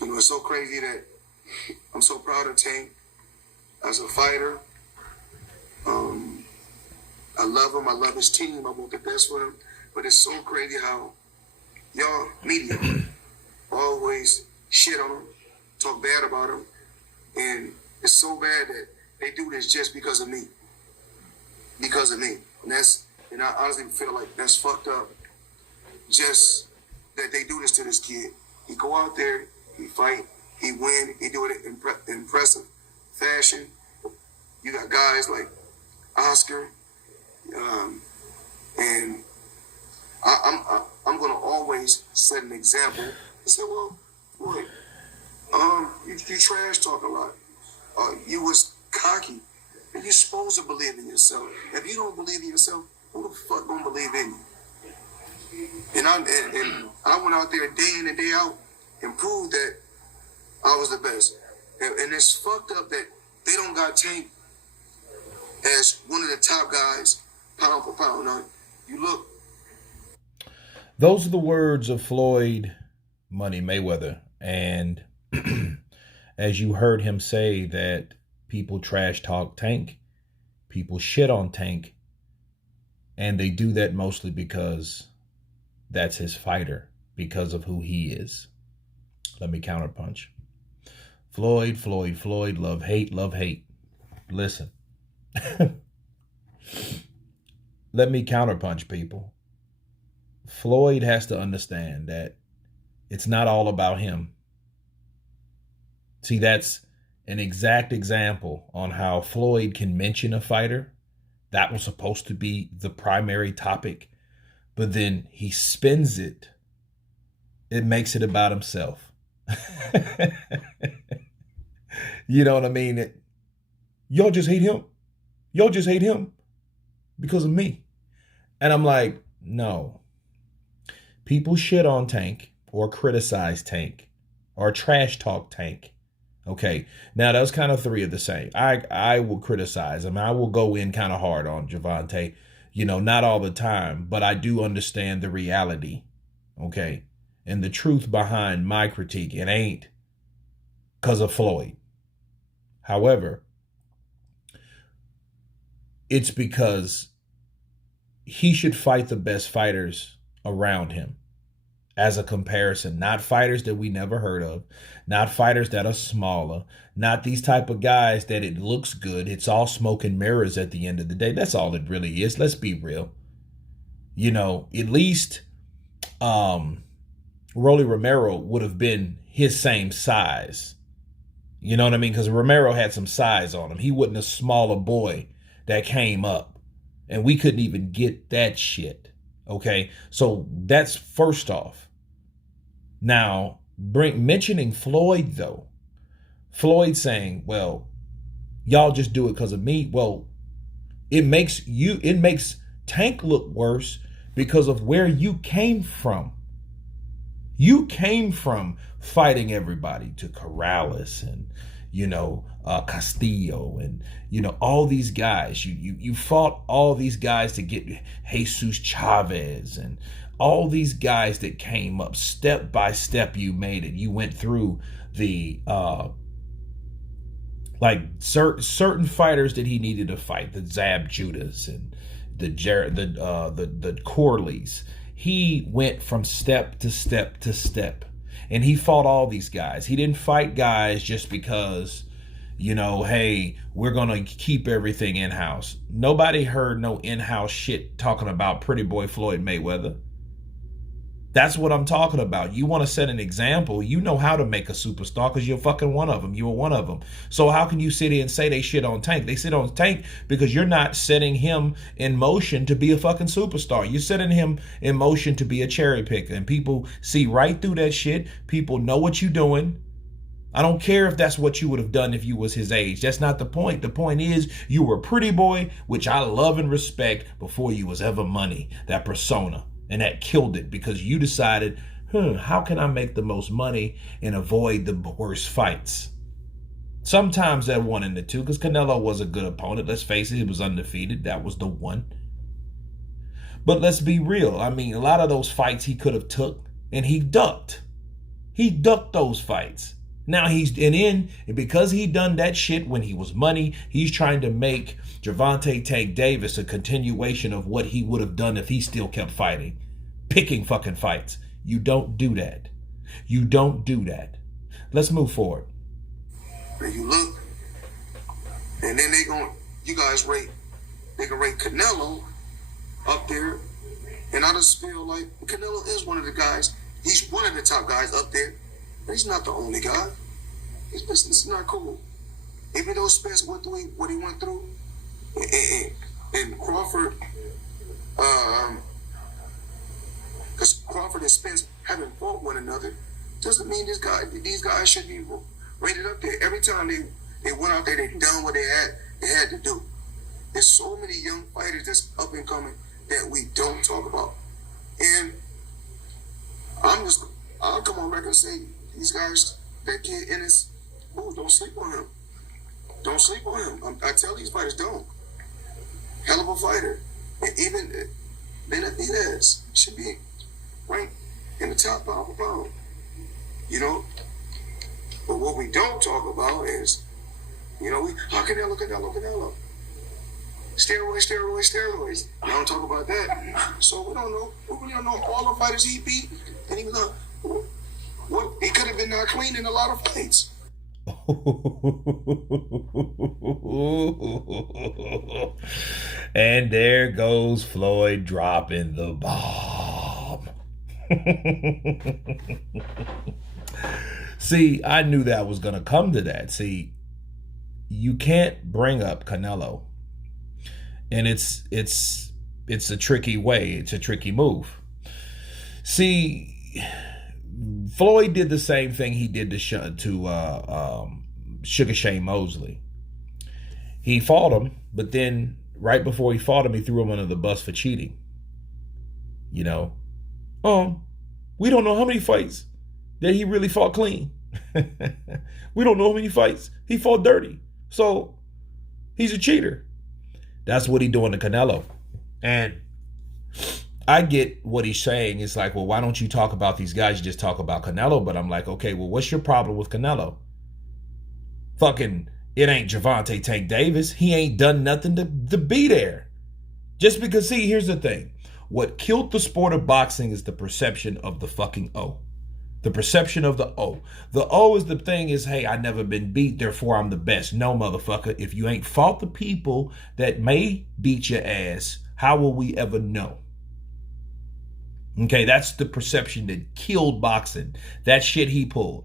It's so crazy that I'm so proud of Tank as a fighter. I love him. I love his team. I want the best for him. But it's so crazy how y'all media always shit on him, talk bad about him, and it's so bad that they do this just because of me. Because of me. And I honestly feel like that's fucked up. Just that they do this to this kid. He go out there, he fight, he win, he do it in impressive fashion. You got guys like Oscar, and I'm gonna always set an example and say, well, Floyd, you trash talk a lot. You was cocky, and you're supposed to believe in yourself. If you don't believe in yourself, who the fuck gonna believe in you? And I went out there day in and day out and proved that I was the best. And it's fucked up that they don't got Tank as one of the top guys, pound for pound. Now, you look. Those are the words of Floyd Money Mayweather. And as you heard him say that people trash talk Tank, people shit on Tank, and they do that mostly because that's his fighter, because of who he is. Let me counterpunch. Floyd, love, hate. Listen. Let me counterpunch, people. Floyd has to understand that it's not all about him. See, that's an exact example on how Floyd can mention a fighter. That was supposed to be the primary topic, but then he spins it. It makes it about himself. You know what I mean? Y'all just hate him. Y'all just hate him because of me. And I'm like, no. People shit on Tank or criticize Tank or trash talk Tank. Okay, now those kind of three are the same. I will criticize him. I will go in kind of hard on Gervonta. Not all the time, but I do understand the reality. Okay, and the truth behind my critique. It ain't because of Floyd. However, it's because he should fight the best fighters around him as a comparison, not fighters that we never heard of, not fighters that are smaller, not these type of guys that it looks good. It's all smoke and mirrors at the end of the day. That's all it really is. Let's be real. At least Rolly Romero would have been his same size. You know what I mean? Because Romero had some size on him. He wasn't a smaller boy that came up. And we couldn't even get that shit. Okay? So that's first off. Now, mentioning Floyd, though. Floyd saying, well, y'all just do it because of me. Well, it makes Tank look worse because of where you came from. You came from fighting everybody to Corrales and, Castillo and, all these guys. You fought all these guys to get Jesus Chavez and all these guys that came up step by step. You made it. You went through the certain fighters that he needed to fight, the Zab Judas and the Corleys. He went from step to step to step, and he fought all these guys. He didn't fight guys just because, hey, we're going to keep everything in-house. Nobody heard no in-house shit talking about pretty boy Floyd Mayweather. That's what I'm talking about. You want to set an example. You know how to make a superstar because you're fucking one of them. You were one of them. So how can you sit here and say they shit on Tank? They sit on Tank because you're not setting him in motion to be a fucking superstar. You're setting him in motion to be a cherry picker. And people see right through that shit. People know what you're doing. I don't care if that's what you would have done if you was his age. That's not the point. The point is you were a pretty boy, which I love and respect, before you was ever money, that persona. And that killed it because you decided, how can I make the most money and avoid the worst fights? Sometimes that one and the two, because Canelo was a good opponent. Let's face it, he was undefeated. That was the one. But let's be real. I mean, a lot of those fights he could have took and he ducked. He ducked those fights. Now and because he done that shit when he was money, he's trying to make Gervonta Tank Davis a continuation of what he would have done if he still kept fighting. Picking fucking fights. You don't do that. You don't do that. Let's move forward. And you look, and then you guys they can rate Canelo up there. And I just feel like Canelo is one of the guys. He's one of the top guys up there. But he's not the only guy. This is not cool. Even though Spence went through what he went through, and Crawford, because Crawford and Spence haven't fought one another, doesn't mean these guys should be rated up there. Every time they went out there, they done what they had to do. There's so many young fighters that's up and coming that we don't talk about. And I'll come on record and say, these guys, that kid Ennis, don't sleep on him. Don't sleep on him. I tell these fighters, don't. Hell of a fighter. And even Benavidez should be ranked in the top pound for pound. You know? But what we don't talk about is, Canelo. Steroids. We don't talk about that. So we don't know. We really don't know all the fighters he beat. And even what he could have been not clean in a lot of fights. And there goes Floyd dropping the bomb. See, I knew that was going to come to that. See, you can't bring up Canelo. And it's a tricky way. It's a tricky move. See, Floyd did the same thing he did to Sugar Shane Mosley. He fought him, but then right before he fought him, he threw him under the bus for cheating. We don't know how many fights that he really fought clean. We don't know how many fights he fought dirty. So he's a cheater. That's what he's doing to Canelo. And I get what he's saying. It's like, well, why don't you talk about these guys? You just talk about Canelo. But I'm like, okay, well, what's your problem with Canelo? Fucking, it ain't Gervonta Tank Davis. He ain't done nothing to be there. Just because, see, here's the thing. What killed the sport of boxing is the perception of the fucking O. The perception of the O. The O is the thing is, hey, I never been beat, therefore I'm the best. No, motherfucker. If you ain't fought the people that may beat your ass, how will we ever know? Okay, that's the perception that killed boxing. That shit he pulled.